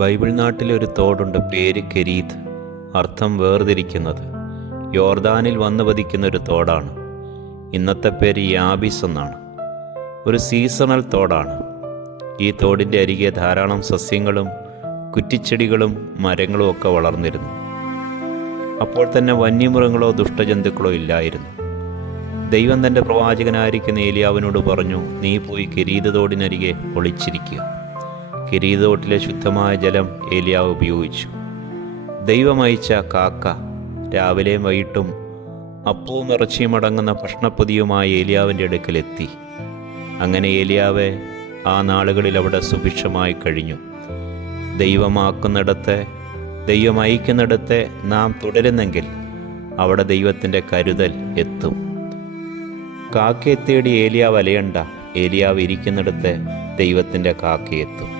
Bible നാട്ടിലെ ഒരു തോടുണ്ട്, പേര് കെരീത്ത്, അർത്ഥം വേർതിരിക്കുന്നത്. യോർദാനിൽ വന്നു പതിക്കുന്ന ഒരു തോടാണ്. ഇന്നത്തെ പേര് യാബീസ് എന്നാണ്. ഒരു സീസണൽ തോടാണ്. ഈ തോടിൻ്റെ അരികെ ധാരാളം സസ്യങ്ങളും കുറ്റിച്ചെടികളും മരങ്ങളും ഒക്കെ വളർന്നിരുന്നു. അപ്പോൾ തന്നെ വന്യമൃഗങ്ങളോ ദുഷ്ടജന്തുക്കളോ ഇല്ലായിരുന്നു. ദൈവം തൻ്റെ പ്രവാചകനായിരിക്കുന്ന ഏലിയാവിനോട് പറഞ്ഞു, നീ പോയി കെരീത്ത് തോടിനരികെ ഒളിച്ചിരിക്കുക. കെരീത്ത് തോട്ടിലെ ശുദ്ധമായ ജലം ഏലിയാവ് ഉപയോഗിച്ചു. ദൈവം അയച്ച കാക്ക രാവിലെയും വൈകിട്ടും അപ്പവും ഇറച്ചിയും അടങ്ങുന്ന ഭക്ഷണപ്പൊതിയുമായി ഏലിയാവിൻ്റെ അടുക്കലെത്തി. അങ്ങനെ ഏലിയാവ് ആ നാളുകളിൽ അവിടെ സുഭിക്ഷമായി കഴിഞ്ഞു. ദൈവമാക്കുന്നിടത്ത്, ദൈവം അയക്കുന്നിടത്ത് നാം തുടരുന്നെങ്കിൽ അവിടെ ദൈവത്തിൻ്റെ കരുതൽ എത്തും. കാക്കയെ തേടി ഏലിയാവ് അലയണ്ട, ഏലിയാവ് ഇരിക്കുന്നിടത്ത് ദൈവത്തിൻ്റെ കാക്കയെത്തും.